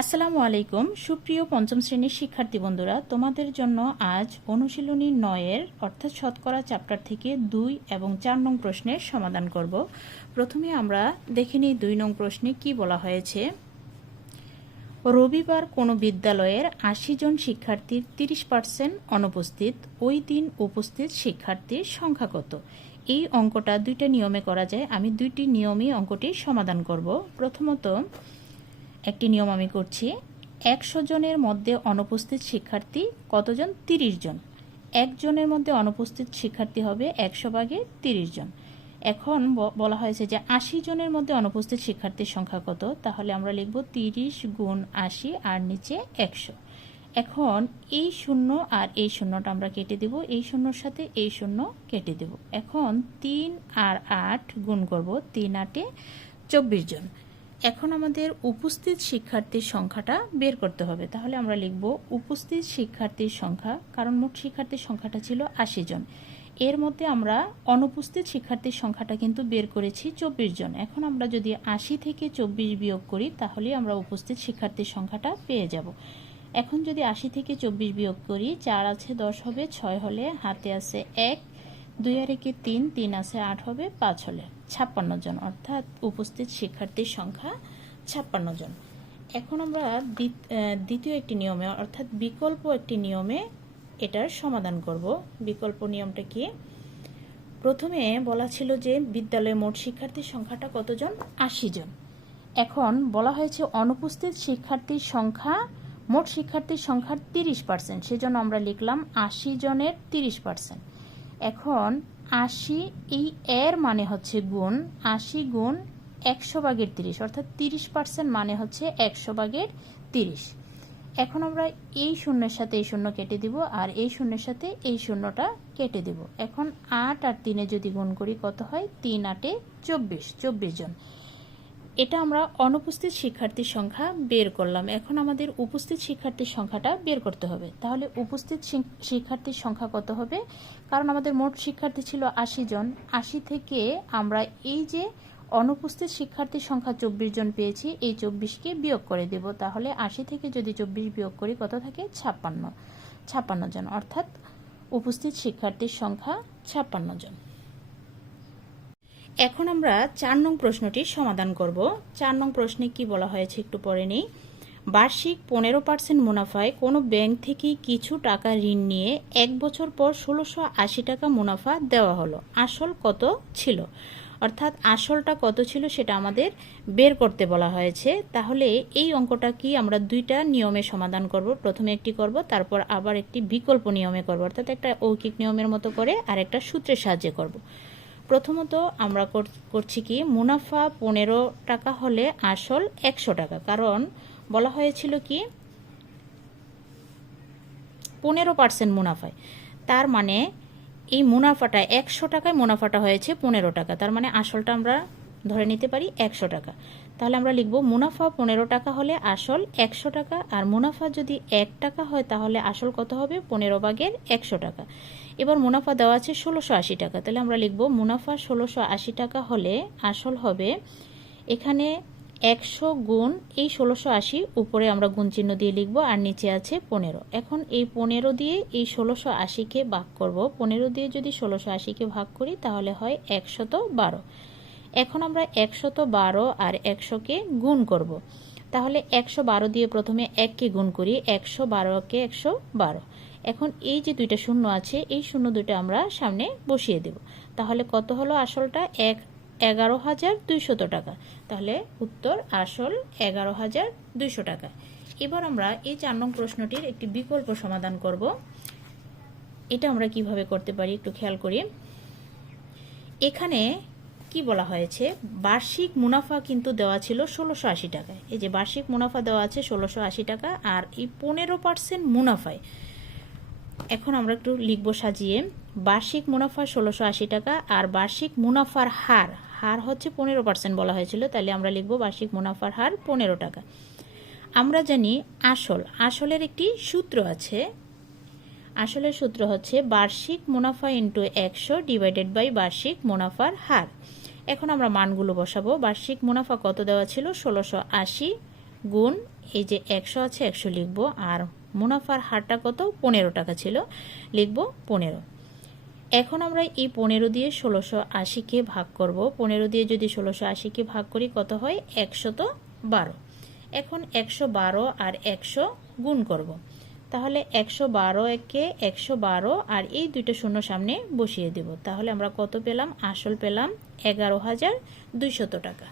আসসালামু আলাইকুম। সুপ্রিয় পঞ্চম শ্রেণির শিক্ষার্থী বন্ধুরা, তোমাদের জন্য আজ অনুশীলনী নয়ের অর্থাৎ শতকরা চ্যাপ্টার থেকে দুই এবং চার নং প্রশ্নের সমাধান করব। প্রথমে আমরা দেখে নিই দুই নং প্রশ্নে কি বলা হয়েছে। রবিবার কোনো বিদ্যালয়ের আশি জন শিক্ষার্থীর তিরিশ পার্সেন্ট অনুপস্থিত, ওই দিন উপস্থিত শিক্ষার্থীর সংখ্যা কত? এই অঙ্কটা দুইটা নিয়মে করা যায়। আমি দুইটি নিয়মই অঙ্কটি সমাধান করব। প্রথমত একটি নিয়ম আমি করছি, একশো জনের মধ্যে অনুপস্থিত শিক্ষার্থী কতজন? তিরিশ জন। একজনের মধ্যে অনুপস্থিত শিক্ষার্থী হবে একশো ভাগে তিরিশ জন। এখন বলা হয়েছে যে আশি জনের মধ্যে অনুপস্থিত শিক্ষার্থীর সংখ্যা কত? তাহলে আমরা লিখব তিরিশ গুণ আশি আর নিচে একশো। এখন এই শূন্য আর এই শূন্যটা আমরা কেটে দেব, এই শূন্যর সাথে এই শূন্য কেটে দেব। এখন তিন আর আট গুণ করব, তিন আটে চব্বিশ জন। এখন আমাদের উপস্থিত শিক্ষার্থীর সংখ্যাটা বের করতে হবে। তাহলে আমরা লিখব উপস্থিত শিক্ষার্থীর সংখ্যা, কারণ মোট শিক্ষার্থীর সংখ্যাটা ছিল আশি জন। এর মধ্যে আমরা অনুপস্থিত শিক্ষার্থীর সংখ্যাটা কিন্তু বের করেছি চব্বিশ জন। এখন আমরা যদি আশি থেকে চব্বিশ বিয়োগ করি, তাহলে আমরা উপস্থিত শিক্ষার্থীর সংখ্যাটা পেয়ে যাব। এখন যদি আশি থেকে চব্বিশ বিয়োগ করি, চার আছে দশ হবে, ছয় হলে হাতে আছে এক। দুই আর একে তিন তিন আছে আট হবে, পাঁচ হলে। ছাপ্পান্ন জন, অর্থাৎ উপস্থিত শিক্ষার্থীর সংখ্যা ছাপ্পান্ন জন। এখন আমরা দ্বিতীয় একটি নিয়মে, অর্থাৎ বিকল্প একটি নিয়মে এটার সমাধান করব। বিকল্প নিয়মটা কি? প্রথমে বলা ছিল যে বিদ্যালয়ে মোট শিক্ষার্থীর সংখ্যাটা কতজন? আশি জন। এখন বলা হয়েছে অনুপস্থিত শিক্ষার্থীর সংখ্যা, মোট শিক্ষার্থীর সংখ্যার তিরিশ পার্সেন্ট। সেজন্য আমরা লিখলাম আশি জনের তিরিশ পার্সেন্ট। এখন আশি, এই এর মানে হচ্ছে গুণ, আশি গুণ একশো ভাগের তিরিশ, অর্থাৎ তিরিশ পার্সেন্ট মানে হচ্ছে একশো ভাগের তিরিশ। এখন আমরা এই শূন্যের সাথে এই শূন্য কেটে দিব আর এই শূন্যের সাথে এই শূন্যটা কেটে দিব। এখন আট আর তিনে যদি গুণ করি কত হয়? তিন আটে চব্বিশ চব্বিশ জন। এটা আমরা অনুপস্থিত শিক্ষার্থীর সংখ্যা বের করলাম। এখন আমাদের উপস্থিত শিক্ষার্থীর সংখ্যাটা বের করতে হবে। তাহলে উপস্থিত শিক্ষার্থীর সংখ্যা কত হবে? কারণ আমাদের মোট শিক্ষার্থী ছিল আশি জন। আশি থেকে আমরা এই যে অনুপস্থিত শিক্ষার্থীর সংখ্যা চব্বিশ জন পেয়েছি, এই চব্বিশকে বিয়োগ করে দেব। তাহলে আশি থেকে যদি চব্বিশ বিয়োগ করি, কত থাকে? ছাপ্পান্ন। ছাপ্পান্ন জন। অর্থাৎ উপস্থিত শিক্ষার্থীর সংখ্যা ছাপ্পান্ন জন। এখন আমরা চার নং প্রশ্নটির সমাধান করব। চার নং প্রশ্নে কি বলা হয়েছে একটু পরে নেই। বার্ষিক পনেরো পার্সেন্ট মুনাফায় কোনো ব্যাংক থেকে কিছু টাকা ঋণ নিয়ে এক বছর পর ষোলোশো আশি টাকা মুনাফা দেওয়া হলো। আসল কত ছিল? অর্থাৎ আসলটা কত ছিল সেটা আমাদের বের করতে বলা হয়েছে। তাহলে এই অঙ্কটা কি আমরা দুইটা নিয়মে সমাধান করব। প্রথমে একটি করব, তারপর আবার একটি বিকল্প নিয়মে করব। অর্থাৎ একটা ঔকিক নিয়মের মতো করে আর একটা সূত্রের সাহায্যে করব। প্রথমত আমরা কর- করছি কি, মুনাফা পনেরো টাকা হলে আসল একশো টাকা। কারণ বলা হয়েছিল কি, পনেরো পার্সেন্ট মুনাফায়। তার মানে এই মুনাফাটা একশো টাকায় মুনাফাটা হয়েছে পনেরো টাকা। তার মানে আসলটা আমরা ধরে নিতে পারি একশো টাকা। তাহলে আমরা লিখব মুনাফা পনেরো টাকা হলে আসল একশো টাকা আর মুনাফা যদি এক টাকা হয় তাহলে আসল কত হবে? পনেরো ভাগের একশো টাকা। এবার মুনাফা দেওয়া আছে ষোলোশো আশি টাকা। তাহলে আমরা লিখব মুনাফা ষোলোশো আশি টাকা হলে আসল হবে এখানে একশো গুণ এই ষোলোশো আশি, উপরে আমরা গুণ চিহ্ন দিয়ে লিখব আর নিচে আছে পনেরো। এখন এই পনেরো দিয়ে এই ষোলোশো আশিকে ভাগ করব। পনেরো দিয়ে যদি ষোলোশো আশিকে ভাগ করি তাহলে হয় একশত বারো। এখন আমরা একশত বারো আর একশোকে গুণ করব। তাহলে একশো বারো দিয়ে প্রথমে এককে গুণ করি, একশো বারোকে একশো বারো। এখন এই যে দুইটা শূন্য আছে, এই শূন্য দুইটা আমরা সামনে বসিয়ে দেব। তাহলে কত হলো আসলটা? এক, এগারো হাজার দুইশত টাকা। তাহলে উত্তর, আসল এগারো হাজার দুইশো টাকা। এবার আমরা এই চার নং প্রশ্নটির একটি বিকল্প সমাধান করব। এটা আমরা কীভাবে করতে পারি একটু খেয়াল করি। এখানে কি বলা হয়েছে? বার্ষিক মুনাফা কিন্তু দেওয়া ছিল ষোলোশো আশি টাকায়। এই যে বার্ষিক মুনাফা দেওয়া আছে ষোলোশো আশি টাকা, আর এই পনেরো পার্সেন্ট মুনাফায়। এখন আমরা একটু লিখব সাজিয়ে। বার্ষিক মুনাফা ষোলোশো আশি টাকা, আর বার্ষিক মুনাফার হার হার হচ্ছে পনেরো পার্সেন্ট বলা হয়েছিল, তাহলে আমরা লিখব বার্ষিক মুনাফার হার পনেরো টাকা। আমরা জানি আসল, আসলের একটি সূত্র আছে। আসলের সূত্র হচ্ছে বার্ষিক মুনাফা ইন্টু একশো ডিভাইডেড বাই বার্ষিক মুনাফার হার। এখন আমরা মানগুলো বসাবো। বার্ষিক মুনাফা কত দেওয়া ছিল? ষোলোশো আশি গুণ এই যে একশো আছে, একশো লিখব। আর মুনাফার হারটা কত? পনেরো টাকা ছিল। লিখব পনেরো। এখন আমরা এই পনেরো দিয়ে ষোলোশো আশিকে ভাগ করব। পনেরো দিয়ে যদি ষোলোশো আশিকে ভাগ করি, কত হয়? একশত বারো। এখন একশো বারো আর একশো গুণ করব। তাহলে একশো বারো একে একশো বারো আর এই দুইটা শূন্য সামনে বসিয়ে দিব। তাহলে আমরা কত পেলাম? আসল পেলাম এগারো হাজার দুইশত টাকা।